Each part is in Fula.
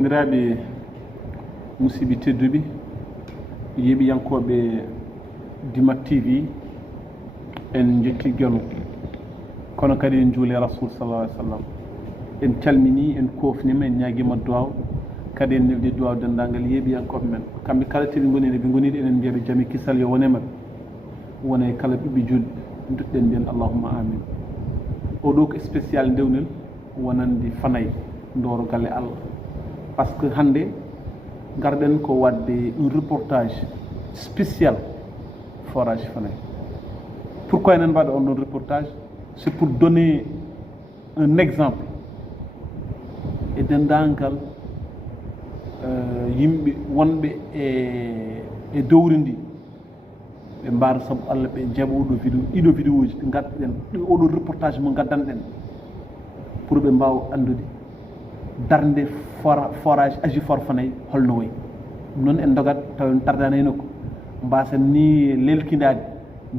Bandiraɓe musidɓe tedduɓe yeeɓiyankoɓe Dimat TV en jetti jonu kono kadi en juuli rasul sallallahu alaihi wasallam en calmini en kofnima en ñaguima duwaw kadi en neldi duwaw dendagal yeeɓiyankoɓe men kamɓe kala teɓe gonino ɓe gonide enen mbiyaɓe jaami kisal yo wone mabɓe wona e kala ɓiɓɓe julɓe duɗɗen mbiyen allahumma amin. Oɗo ko spécial ndewnel wonande Fanaye Ndoro galle Allah, par ce que hande garɗen ko wadde un reportage spécial forage Fanaye. Pourquoi enen mbaɗa on ɗon reportage? C'est pour donner un exemple e dendagal yimɓe wonɓe e dowri ndi ɓe mbaara saabu Allah ɓe jaɓa ɗiɗo vidéo ji ɗi gadduɗen oɗo reportage mo gaddanɗen pour ɓe mbawa andude darde forage Agifor Fanaye holno wayi. Noon en dogat taw en tardani e nokku mbasen ni lelkidade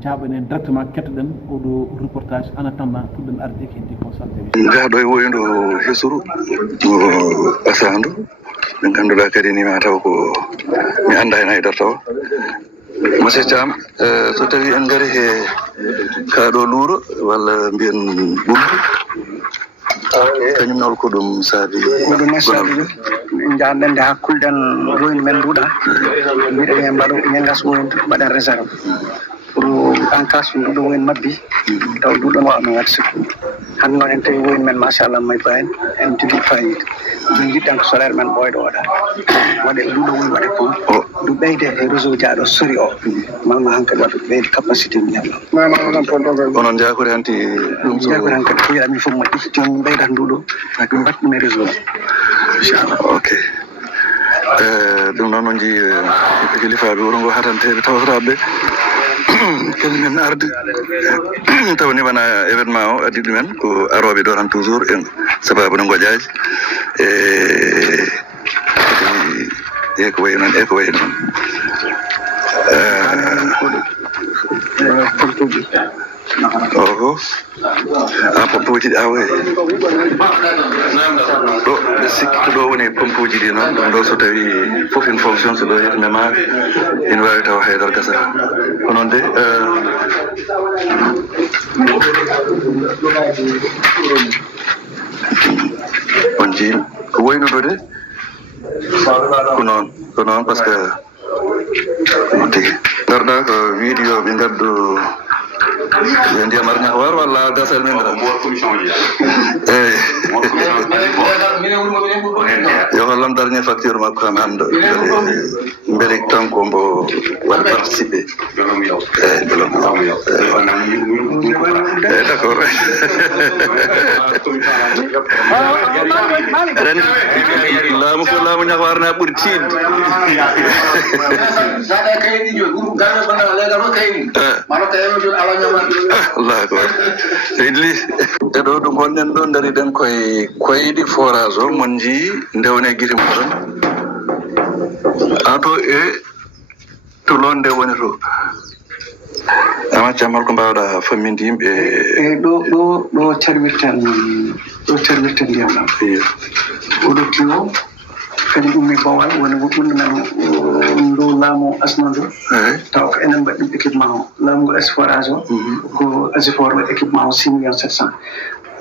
jaɓen en directement kettoɗen oɗo reportage en attendant pour ɗen arde ke heddi concentré jaaɗo e woyndo hesuru asandu ɓe ganduɗa kadi ni ma taw ko mi anda hen haydara taw monsieur Thiam so tawi en gari he kaɗo luuro walla mbiyen ɓumdu kañum nawol ko ɗum saabi ɗum saabi ɗum jaanɗen nde hakkulden woyni men nduɗa mbiɗen e mbaɗo ñangas woynde mbaɗen réserve pour en cas so nduɗo woyni mabbi taw nduɗon wawno wadde sikku hande noon en tawi woyni men machallah may bahen en jogui fayida min jiɗɗen ko solaire men ɓoyɗo waɗa waɗe nduɗo woyni waɗe pom ɗum ɓeyde e réseau ji aɗo sori o malma hankkadi waɗa ɓeyde capacité ndiyam ɗon onon jakori hanti ɗum jakori hankkadi ko yiɗami fof moƴƴi joni min ɓeydata nduɗo ɗum mbaɗɗum e réseau inchallah. Ok ɗum noon on jii kilifaɓe wuro ngo hatanteɓe tawtoraɓe kañumen arde taw ni wona événement o addi ɗumen ko aroɓe ɗo tan toujours en sababu no goƴaji e ko wayi noon e ko wayi noon oho a pompuji ɗi awoy ɗo ɓe sikki ko ɗo woni pompuji ɗi noon ɗum ɗo so tawi fof une fonction so ɗo yetme maɓe ina wawi taw haydara gasata ko noon de on jii ko woynuɗo de ko noon par ce que ɗum tigi garɗa ko wiide yo ɓe gaddu ɓe ndiyam arña war walla gasal men eyyi yo hollam darñe facture makko kam hande beele kanko mbo waɗa participé eyyi d' accord aɗani laamu ko laamu ñakoarna ɓuuri tidde Allah akbar Idli eɗo ɗo gonɗen ɗo dariɗen koye koyɗi forage o mon jii ndewne guite moɗon ato e to londe woni to ama cammal ko mbawɗa famminde yimɓe eyyi ɗo calmirten ndiyam ɗam oɗo tiwo kadi ummi bowal woni ɓurɗo men dow laamu asna ndu taw ko enen mbaɗi ɗum équipement o laamu ngu forage o ko Agifor waɗi équipement o 6 millions 700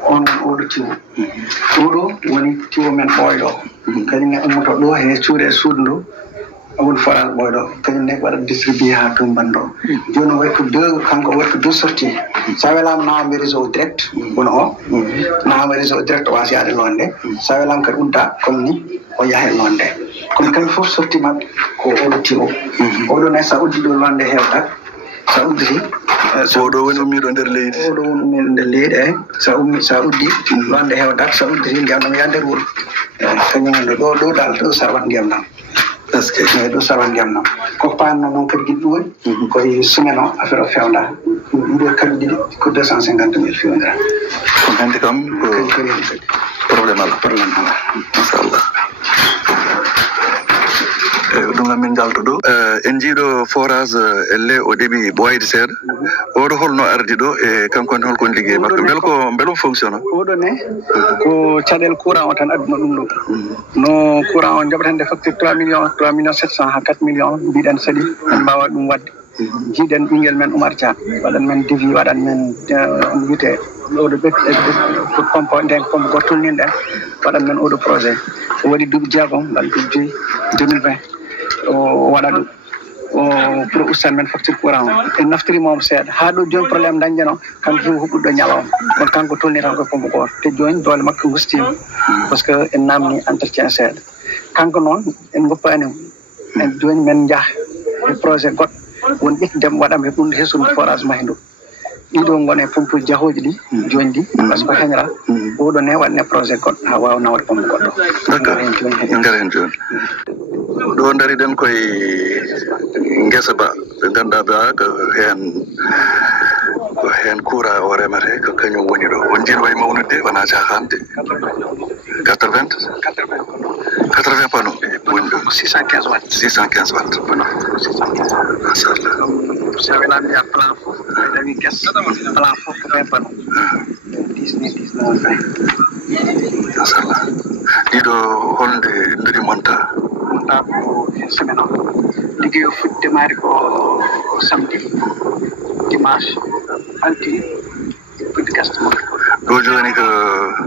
on oɗo tiwo oɗo woni tiwo men ɓoyɗo kañum ne ummoto ɗo he cuuɗe e suudu ndu woni forage ɓoyɗo kañum ne waɗa distribué ha to mbanɗo joni wayi ko kanko waɗi ko deux sorties sa welama nawami réseau direct wono o nawami réseau direct o wasa yaade londe sa welama kadi udda comme ni o yaaha e londe kono kamɓe fof sortie mabɓe ko oɗo tiwo oɗo nayi sa uddi ɗo londe hewtat sa udditi oɗo woni ummiɗo nder leydi oɗo woni ummiɗo nder leydi eyyi sa uddi londe hewtat sa udditi ndiyam ɗam ya nder wuuro kañum wonde ɗo dal ɗo sarwat ndiyam ɗam est ce que ɗo sarwat ndiyam ɗam koko panno noon kadi guiɗɗi woni koye semaine o affaire o fewda ɗiɗo kadi ɗiɗi ko 250 000 fewdira kon hande kam ko probléme ala machallah eyyi ɗum min jalto ɗo en jiiɗo forage elle o ɗeɓi ɓoyde seeɗa oɗo holno ardi ɗo e kankone holkon liggey makko beelo fonctionne oɗo ne ko caɗele courant o tan adduna ɗum ɗo no courant o jaɓatande facture 3 millions 700 ha 4 millions mbiɗen saɗi en mbawa ɗum wadde jiiɗen ɓinguel men Oumar Thiam waɗan men devis waɗan men wiyete oɗo pour pompe nden pompe goto tolninɗen waɗan men oɗo projet o waɗi duuɓi jeegom ngal duuɓi 2020 o waɗa ɗum pour ustan men facture courant o en naftirimomo seeɗa ha ɗo joni probléme dañƴeno kanko heewi huɓɓuɗo ñalawma kono kanko tolni tan koye pompe goto te joni doole makko gustima par ce que en namni entretien seeɗa kanko noon en goppanimo en joni men jaah e projet goɗɗo won ƴettidemo waɗama e ɗum hesude forage mahindo ɗiɗo gone pompe jahoji ɗi joni ɗi par ce que heñra oɗo ne waɗne projet goɗɗo ha wawa nawde pompe goɗɗo ngar hen joni ɗo dariɗen koye guesa ba ɓe ganduɗa ba ko hen courant o remete ko kañum woni ɗo won jiiɗo way mawnude wona cahande 80 panneau woni ɗo 615 watts 615 watts machallah so welami ya plan fof dawi ges plan fof ko 20 panneau 19 machallah ɗiɗo holde ndiri monta ko semaine o ligguey o fuɗɗi démarri ko samedi dimanche altine fuɗɗi gasde ɗo joni ko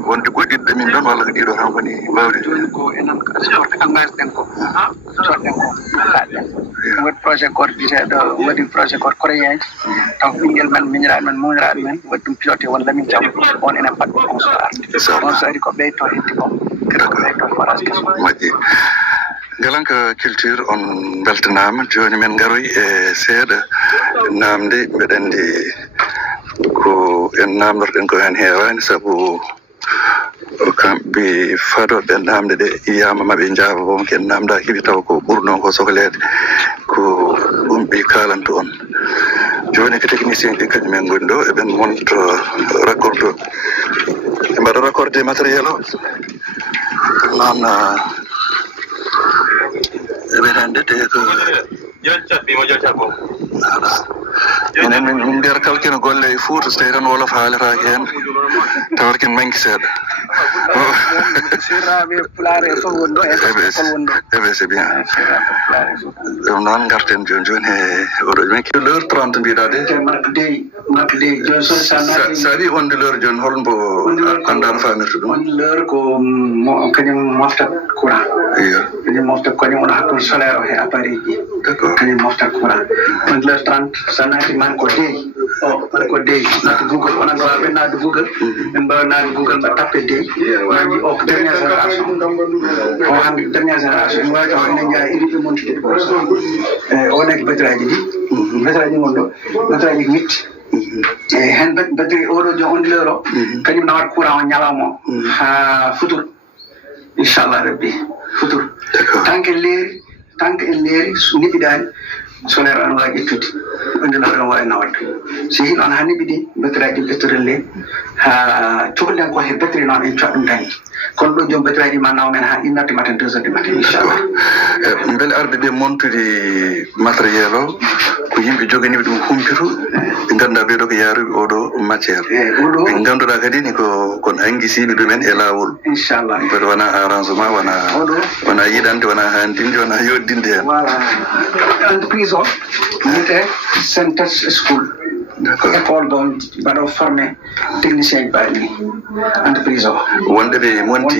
wonde goɗɗiɗɗo min ɗon walla ko ɗiɗo tan woni mbawde joni ko enen sorte engage ɗen ko soɗɗen ko kaaɗɗen waɗi projet goto biteɗo waɗi projet goto coréen taw ɓinguel men miñiraɗo men muñiraɗo men waɗi ɗum piloté won Lamine Thiam on enen mbaɗɗo on so arde on so ari ko ɓeyto heddi ko kadi ko ɓeyto forage keso moƴƴi Galanka culture on beltanama joni men garoy e seeɗa namde mbeɗen andi ko en namdorɗen ko hen heewani saabu kamɓe fadoɓe namde ɗe yiyama maɓe jaaba wonko en namda hiɓi taw ko ɓurno ko sohlede ko ɗum ɓe kalanto on joni ko technicien ɗi kadi men goni ɗo eɓen monto raccorde o ɓe mbaɗa raccorde matériel o noon eɓen andete ko minen min nder kalkino golle e Fouta so tawi tan wolof haaletake hen tawat ken manki seeɗa eɓe c'est bien ɗum noon garten joni joni e oɗo joni ko l'heure 30 mbiɗa de sa wi wonde l'heure joni holmbo anda no famirta ɗum wonde l'heure ko kañum moftat courant iyo kañum moftat kañum wona hakkude solaire o e appareil ji kañum moftat courant wonde l'heure 30 sa naati man ko deyi man ko deyi naati google onan mbawa ɓe naade google en mbawa naade google mba tappe deyi wani o ko dernière génération o hande dernière génération mi wawi taw enen jaa iliɓe montude o naki batiraji ɗi batiraji gon ɗo batiraji ko 8 e hen batterie oɗo jo on l'heure o kañum nawat courant o ñalawma o ha futur inchallah rabbi futur tant que en leeri niɓiɗani solaire an wawi ƴettude wonde l'heure on wawi nawat so yi noon ha niɓiɗi batterie ji ɓettorelle ha cohlen ko he batterie noon en coɗɗum dañi kono ɗo jom batterie ji ma naw men ha 1 heure matin 2 heures du matin inchallah beele arɓe ɓe montude matériel o ko yimɓe joganiɓe ɗum humpitu ɓe ganduɗa ɓeɗo ko yaaruɓe oɗo matiére ɓe ganduɗa kadi ni kon hanguisiɓe ɗumen e lawol inchallah mbeɗa wona arrangement wona yiɗande wona handinde wona yoddinde hen voilà entreprise o wiyete Syntex School école ɗon mbaɗo formé technicien ji mbaɗi ni entreprise o wondeɓe monti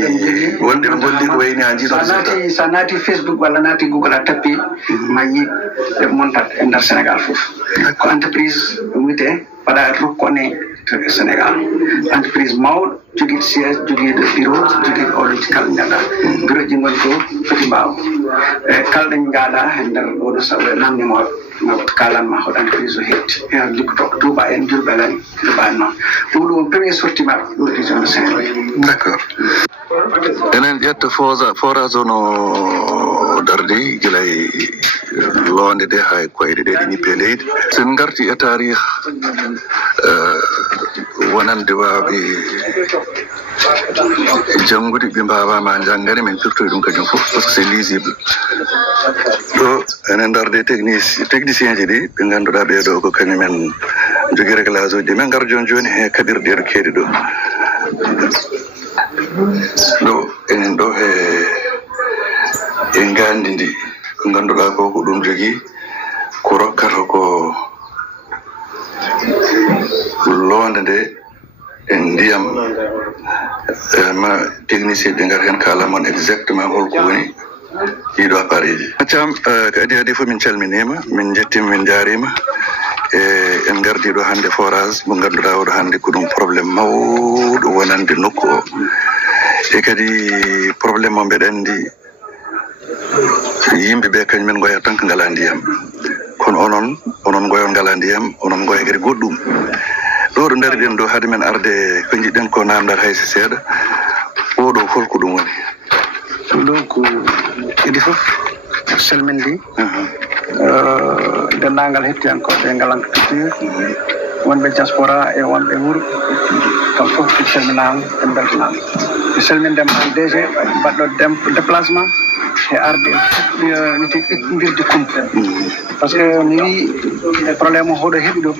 wondeɓe golli ko wayni ha jiiɗo sa naati Facebook walla naati Google a tappi ma yi ɓe montat e nder Sénégal fof ko entreprise wiyete waɗa rokkone Sénégal entreprise mawɗo joguiɗo siège joguiɗo bureau joguiɗo oɗo kala ñaɗa bureau ji goni ko foti mbaw e kala ɗo jaaɗa e nder oɗo sabu namdimoɗo kalanma hoɗo entreprise o hetti e jikkoto ko Touba en Diourbel en ɗuɓani noon ɗum ɗum premier sortie maɓɓe ɗo région de Saint-Louis d' accord enen ƴetta forage o no darde guila e loonde de hay koyɗe ɗe ɗe ñippe leydi sen garti e tarih wonande waɓe jangude ɓe mbawama janggane min pirtoye ɗum kañum fof par ce que c'est lisible ɗo enen darde technicien ji ɗi ɓe ganduɗa ɓeeɗo ko kañumen jogui réglage uji min gar joni he kaɓirɗe ɗo keeɗi ɗo enen ɗo e gandi ndi ko ganduɗa ko ɗum jogui ko rokkata ko londe nde e ndiyam ma technicien ɓe gara hen kala moon exactement holko woni ɗiɗo appareil ji accam ko adi fof min calminima min jettima min jarima en gardi ɗo hande forage mo ganduɗa oɗo hande ko ɗum probléme mawɗo wonande nokku o e kadi probléme o mbeɗa andi yimɓeɓe kañumen goya tan ko ngala ndiyam kono onon goyon ngala ndiyam onon goya kadi goɗɗum ɗo dari ɗen ɗo haade men arde ko jiɗɗen ko namdar hayso seeɗa oɗo holko ɗum woni ɗo ko idi fof salmindi dendagal hettiyankoɓe ngalanka culture wonɓe diaspora e wonɓe wuuro kam fof ɓe calminama ɓe beltanama ɓe salmindema an DG mbaɗɗo déplacement e arde wiyete ɓettodirde kumpa par ce que mi wi probléme o hoɗo heeɓi ɗo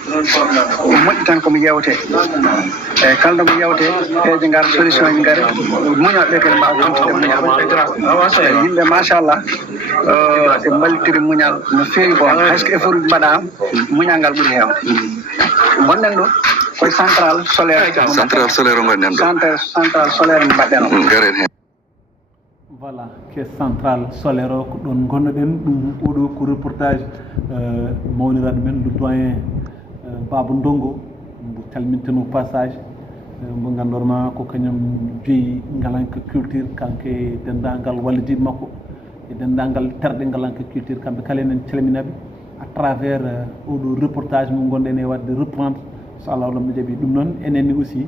moƴƴi tan komi yewte eyyi kalɗo mo yewte peeje gar solution ji gaare muñoɓe kadi mbawa continude muñal yimɓe machallah ɓe mballitiri muñal no feewi bon hayso que effort uji mbaɗama muñal ngal ɓuuri hewde gonɗen ɗo koye central solaire o gonɗen ɗo central solaire mbaɗɗen o garen hen voilà ke central solaire o ko ɗon gonnoɗen ɗum oɗo ko reportage mawniraɗo men le doyen Babou Ndongo mbo calminten au passage mbo gandorma ko kañum jeeyi ngalanka culture kanke dendagal wallidiɓe makko e dendagal terɗe ngalanka culture kamɓe kala enen calminaɓe à travers oɗo reportage mo gonɗen e wadde reprendre so Allah walla mo jaaɓi ɗum noon enenne aussi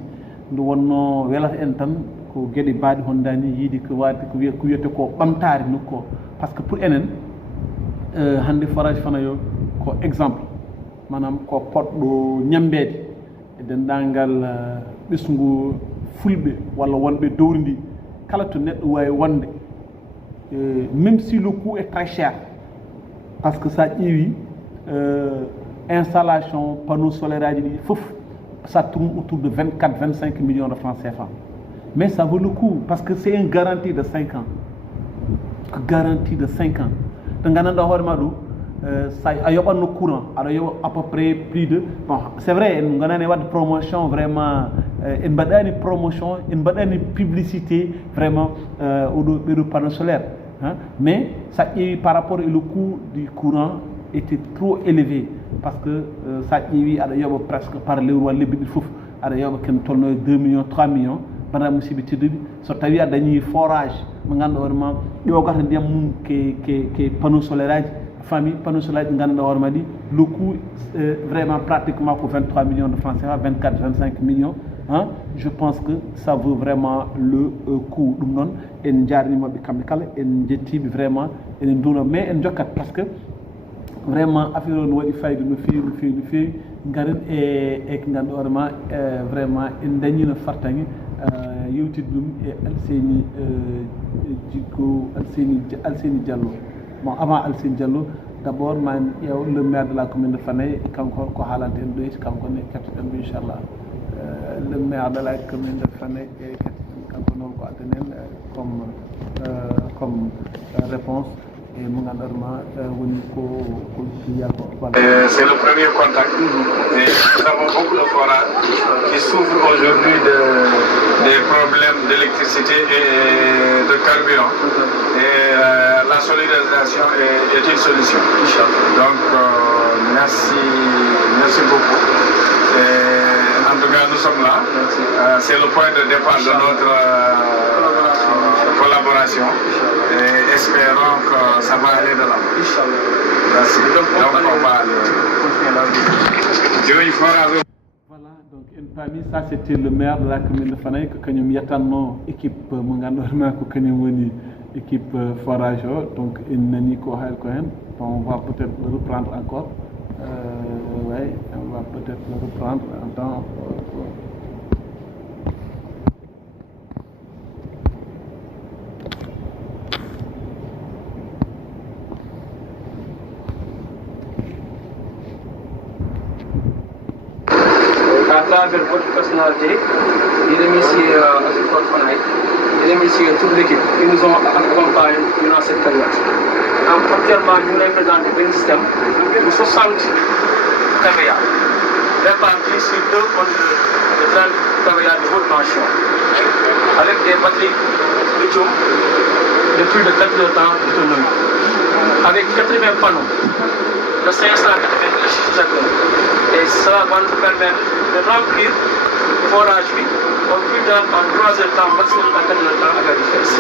nde wonno welata en tan ko gueɗe mbaɗi hondani yiide ko wadde ko wiyete ko ɓamtare nokku o par ce que pour enen hande forage Fanayo ko exemple manam ko poɗɗo ñambede e dendagal ɓesgu fulɓe walla wonɓe dowri ndi kala to neɗɗo wawi wonde même si le coût est très cher par ce que sa ƴeewi installation panneau solaire aji ɗi foof ça tourne autour de 24-25 millions de francs CFA mais ça vaut le coup parce que c'est une garantie de 5 ans garantie de 5 ans to gandanɗa hoorema ɗum sa a yoɓatno courant aɗa yoɓa à peu près plus de bon c'est vrai en ganani wadde promotion vraiment en mbaɗani promotion en mbaɗani publicité vraiment ɓeɗo panneau solaire mais ça ƴeewi par rapport et le coût du courant était trop élevé parce que ça ƴeewi aɗa yoɓa presque par lewru walla lebbi ɗiɗi foof aɗa yoɓa ken tolno 2 millions 3 millions banda musidɓe tedduɓe so tawi a dañi forage mo ganduɗa hoorema ƴogata ndiyam mum ke panneau solaire aji famille panneau solaire ɗi ganduɗa hoorema ɗi le coût vraiment pratiquement ko 23 millions de francs CFA 24-25 millions je pense que ça vaut vraiment le coup ɗum noon en jarnimaɓe kamɓe kala en jettiɓe vraiment enen duuna mais en jokkat par ce que vraiment affaire o no waɗi fayida no feewi garen e ko ganduɗa hoorema vraiment en dañino fartague yewtide ɗum e Alseni Djiggo Alseni Diallo bon avant Alseni Diallo d' abord ma ƴeew le maire de la commune de Fanaye kanko ko haalanta en ɗoyti kanko ne kettoɗen mo inchallah le maire de la commune de Fanaye e kettoɗen kanko noon ko addanen comme réponse et mon endormement c'est le premier contact et nous avons beaucoup de forages qui souffrent aujourd'hui des problèmes d'électricité et de carburant et la solidarisation est une solution. Donc merci beaucoup et en tout cas nous sommes là, c'est le point de départ de notre collaboration et espérons que ça va aller de l'avant. Merci. Donc on va voilà, donc en parmi ça c'était le maire de la commune de Fanaye que nous yattanno équipe mo ganduɗa ko kañum woni équipe forage donc en nani ko hayl ko hen on va peut-être le reprendre encore ouais, on va peut-être le reprendre en temps travers votre personnalité, je remercie Azufort Fanaï, je remercie toute l'équipe qui nous ont accompagnés durant cette période. Donc, actuellement, nous représentons un système de 60 KVA, répartis sur 2 contre de 30 KVA de haute tension, avec des batteries lithium de plus de 4 heures de temps d'autonomie, avec 80 panneaux de 580 chacun. Et ça va nous permettre de remplir le forage au plus tard en 3 heures de temps, maximum à 4 heures de temps avec la différence.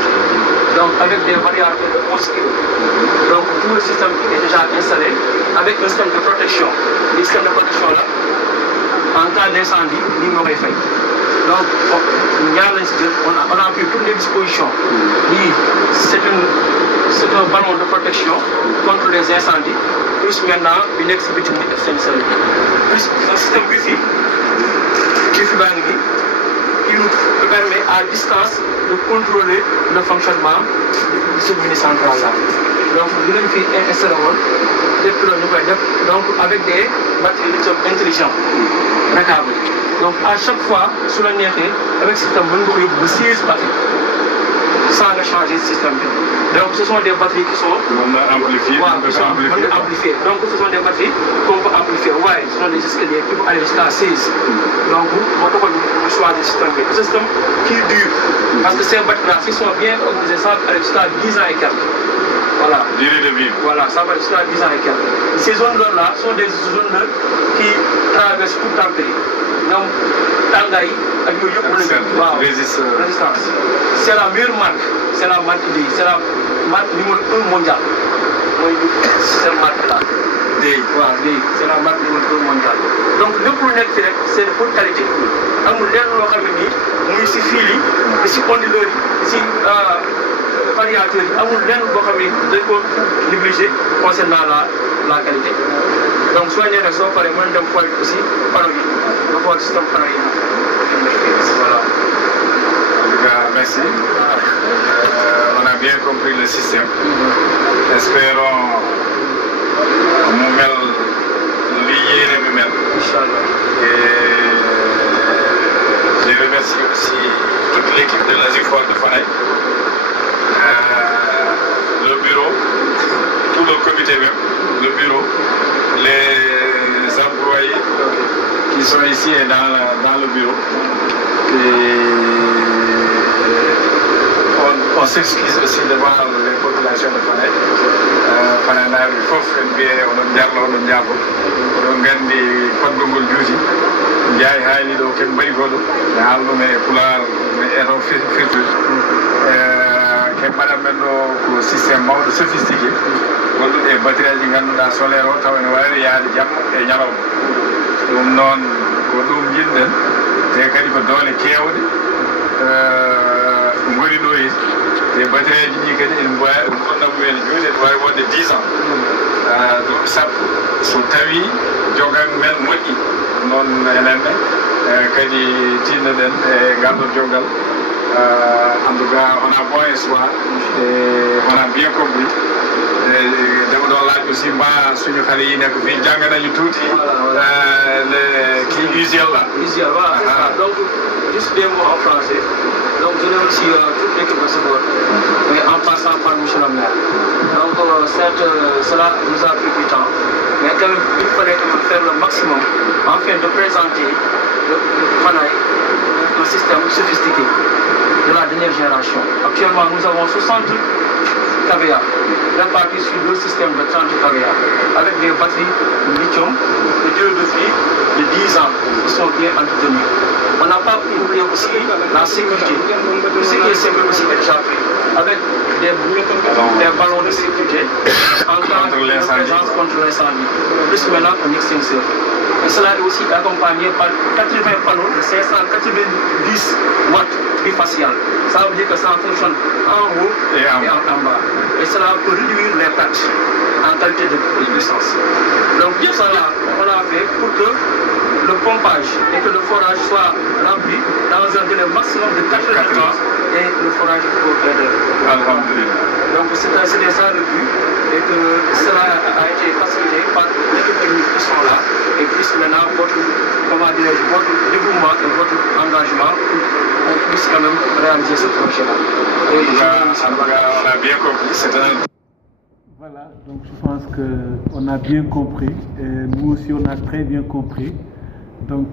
Donc avec des variables de 11 kg. Donc tout le système est déjà installé avec un système de protection. Le système de protection là, en cas d'incendie, il n'y aurait fait. Donc on a pris toutes les dispositions. C'est un ballon de protection contre les incendies. Plus maintenant une exhibit de FCNSL. Plus un système Wi-Fi qui nous permet à distance de contrôler le fonctionnement de ce mini central là. Donc nous avons fait un installé donc avec des batteries lithium intelligentes. Donc à chaque fois, sur la néré, avec ce système, nous avons 6 batteries sans changer le système. Donc ce sont des batteries qui sont amplifiées. Donc ce sont des batteries qu'on peut amplifier. Ouais, ce sont des escaliers qui vont aller jusqu'à 16. Donc on peut choisir le système. Le système qui dure. Parce que ces batteries-là, s'ils sont bien organisés, ça va aller jusqu'à 10 ans et quelques. Voilà. Durée de vie. Voilà, ça va aller jusqu'à 10 ans et quelques. Ces zones-là sont des zones qui traversent tout le pays. Donc, Tangaï, avec le résistance. C'est la meilleure marque. C'est la marque D. C'est la marque numéro 1 mondiale. C'est cette marque-là. D. Voilà, D. C'est la marque numéro 1 mondiale. Donc, le produit, c'est de haute qualité. Donc, nous avons ici fili, ici onduleur, ici variateur. Nous avons négligé concernant la qualité. Donc, soignez les soins par les moyens d'un foyer aussi, par le système pareil. Voilà. En tout cas, merci. On a bien compris le système. Espérons nous lier les mêmes. Et je remercie aussi toute l'équipe de l'Azufort de Fanaï, le bureau, tout le comité même, le bureau, les employés qui sont ici et dans le bureau. Et on s'excuse aussi devant les populations de Fanaï. Fanaï, il faut faire on a gandi paddugol juuti jaay haali ɗo ken mbayi goɗo mi haalnum e pular eto firtude ken mbaɗan men ɗo ko systéme mawɗo sophistiqué gonɗum e batterie aji ngannduɗa solaire o taw ene wawi yaade jamma e ñalawma ɗum noon ko ɗum jiɗɗen te kadi ko doole kewɗe goni ɗo e te batterie aji ɗi kadi ene mbawi gonɗam mumen juuɗe ene wawi wonde 10 ans ɗum sappo so tawi jogan men moƴƴi noon enenne kadi tinnoɗen e ngalɗo jogal en tout cas on a bon espoir et on a bien compris demo ɗon laaj aussi mba suñu xale yi nekk fii jàng nañu tuuti kii usuel là voilà. Donc juste des mots en français. Donc je remercie toute l'équipe de sport, mais en passant par M. le maire. Donc certes, cela nous a pris du temps, mais quand même, il fallait faire le maximum afin de présenter le Fanaï, un système sophistiqué de la dernière génération. Actuellement, nous avons 60 KVA répartis sur 2 systèmes de 30 KVA avec des batteries lithium de durée de vie de 10 ans qui sont bien entretenues. On n'a pas oublié aussi la sécurité. Tout ce qui est sécurité aussi est déjà pris avec des ballons de sécurité en cas de présence contre l'incendie. Plus maintenant un extincteur. Et cela est aussi accompagné par 80 panneaux de 590 watts bifacial. Ça veut dire que ça fonctionne en haut et en bas. Et cela peut réduire les pertes en qualité de puissance. Donc tout ça là, on l'a fait pour que le pompage et que le forage soit rempli dans un délai maximum de 4 heures et le forage pour aider. Donc c'était ça le but et que cela a été facilité par l'équipe technique qui sont là et plus maintenant votre dévouement engagement pour qu'on puisse quand même réaliser ce projet-là. On a bien compris, c'est un... Voilà, donc je pense qu'on a bien compris, et nous aussi on a très bien compris. Donc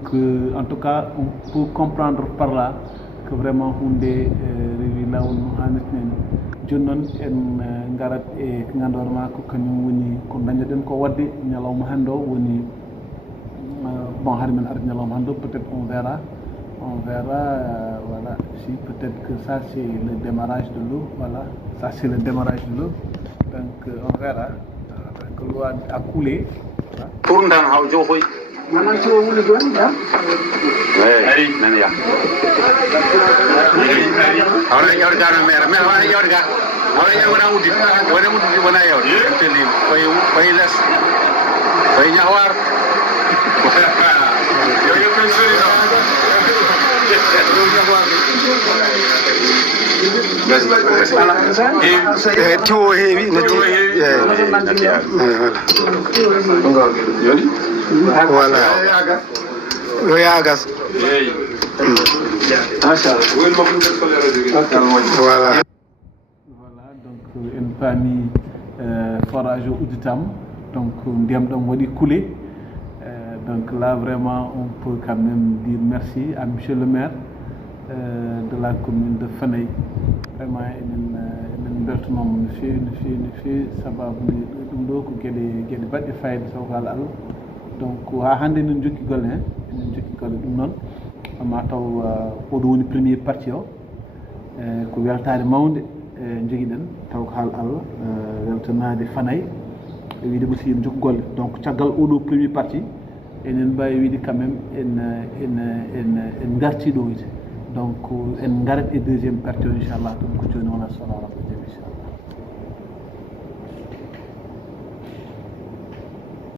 en tout cas, on peut comprendre par là que vraiment hunde rewi lawol no hannirten jonnon en garat e ngandorma ko kañum woni ko dañaɗen ko wadde ñalawma hannde o woni bon har men arde ñalawma hannde o peut-être on verra voilà si peut-être que ça c'est le démarrage de l'eau, voilà, ça c'est le démarrage de l'eau, donc on verra que l'eau a coulé. Pour ndang haw joxoy maanaam ci woo wuli doon ah. ari nan ya ahora ya organo mera me ahora ya orga ahora ya wana udi wana ya teli fay les fay ñawar yo yo pensé tiwo heewi nati voilà yo yagas voilà donc en paami forage o udditam donc ndiyam ɗam waɗi coulé donc là vraiment on peut quand même dire merci à monsieur le maire de la commune de Fanay. Vraiment enen beltanoma no feewi sababude ɗum ɗo ko gueɗe baɗɗe fayida taw ko Allah donc ha hannde enen jokki golle hen enen jokki golle ɗum noon mataw oɗo woni premier partie o ko weltare mawde joguiɗen taw ko haal Allah weltanade Fanay e wiide aussi en jokki golle donc caggal oɗo premier partie enen mbawi wiide quand même en garti ɗo wiyte donc en garat e deuxiéme partie o inchallah ɗum ko joni wona sonora